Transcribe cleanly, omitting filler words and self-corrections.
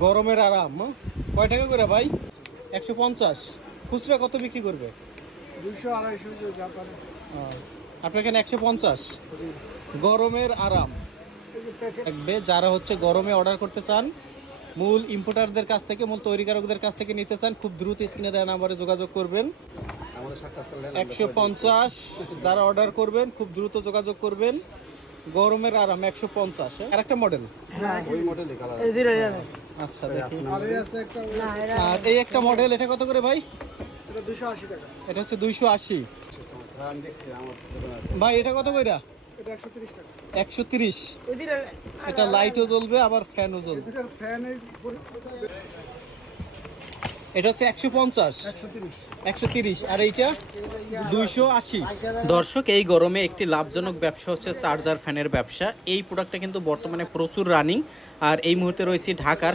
গরমের আরাম। কয় টাকা করে ভাই? 150। খুচরা কত বিক্রি করবে? 200-250 যা পারে। আপনার এখানে 150। গরমের আরাম থাকবে। যারা হচ্ছে গরমে অর্ডার করতে চান, মূল ইম্পোর্টারদের কাছ থেকে, মূল তৈরিকারকদের কাছ থেকে নিতে চান, খুব দ্রুত স্ক্রিনে দেওয়া নাম্বারে যোগাযোগ করবেন। 150 যারা অর্ডার করবেন খুব দ্রুত যোগাযোগ করবেন। গরমের আরাম 150। আরেকটা মডেল। আচ্ছা দেখি। আর এই একটা মডেল, এটা কত করে ভাই? এটা 280 টাকা। এটা হচ্ছে 280। ভাই এটা কত কইরা? এটা 130 টাকা। 130। এটা লাইটও জ্বলবে আবার ফ্যানও জ্বলবে। এটার ফ্যান এটা হচ্ছে 150। 130। 130 আর এইটা 280। দর্শক, এই গরমে একটি লাভজনক ব্যবসা হচ্ছে চার্জার ফ্যানের ব্যবসা। এই প্রোডাক্টটা কিন্তু বর্তমানে প্রচুর রানিং। আর এই মুহূর্তে রয়েছে ঢাকার